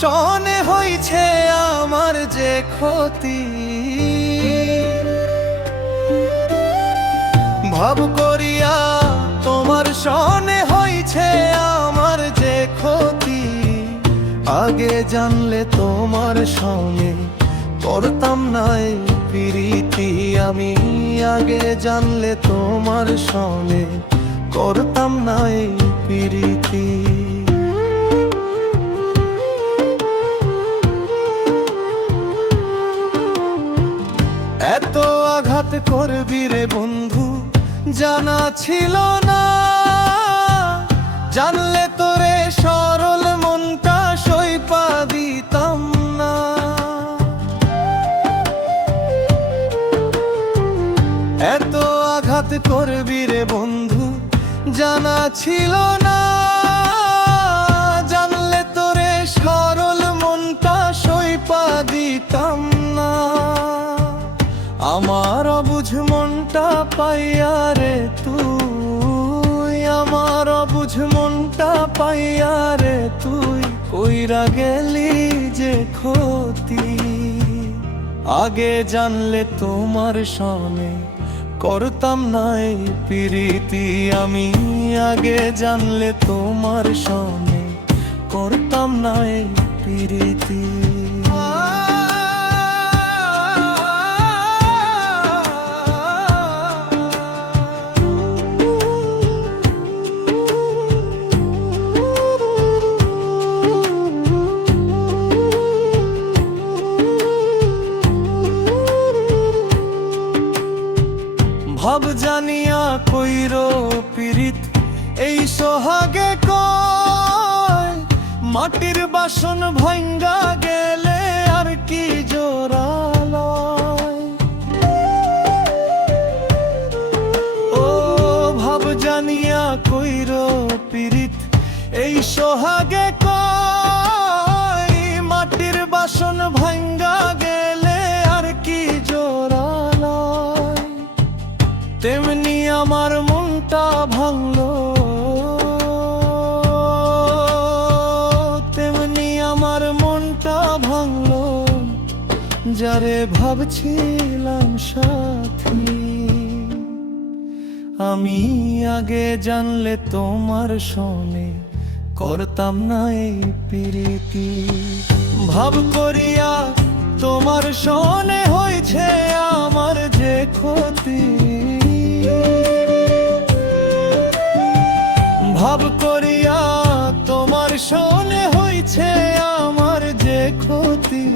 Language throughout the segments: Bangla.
শনে হইছে আমার যে ক্ষতি, ভাব করিয়া তোমার শনে হইছে আমার যে ক্ষতি। আগে জানলে তোমার সঙ্গে করতাম না এই প্রীতি, আমি আগে জানলে তোমার সঙ্গে করতাম না এই প্রীতি। এত আঘাত করবি রে বন্ধু জানা ছিল না, জানলে তোরে সরল মনটা সইপা দিতাম না। এত আঘাত করবি রে বন্ধু জানা ছিল না, জানলে তোরে সরল মনটা সইপা দিতাম না। আমার অবুঝ মনটা পাইয়া রে তুই, আমার অবুঝ মনটা পাইয়া রে তুই কইরা গেলি যে ক্ষতি। আগে জানলে তোমার সনে করতাম না এই প্রীতি, আমি আগে জানলে তোমার সনে করতাম না এই প্রীতি। ভাব জানিয়া কইরো পীড়িত এই সোহাগে কয়, মাটির বাসন ভাঙ্গা গেলে আর কি জোরালয়। ও ভাব জানিয়া কইরো পীড়িত এই সোহাগে কয়, মাটির বাসন ভাঙ্গা গেলে আর কি জোরালয়। তেমনি আমার মনটা ভাঙলো, তেমনি আমার মনটা ভাঙলো যারে ভাবছিলাম সাথী। আমি আগে জানলে তোমার সনে করতাম না এই প্রীতি, ভাব করিয়া তোমার সনে হইছে আমার যে ক্ষতি। ভাব করিয়া তোমার সনে হইছে আমার যে ক্ষতি।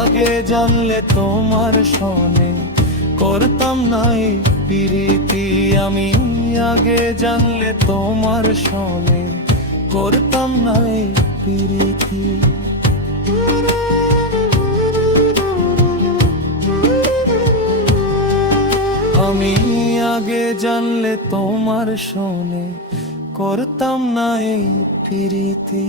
আগে জানলে তোমার সনে করতাম না এই প্রীতি, আমি আগে জানলে তোমার সনে করতাম না এই প্রীতি। আমি আগে জানলে তোমার সনে করতাম না এই প্রীতি।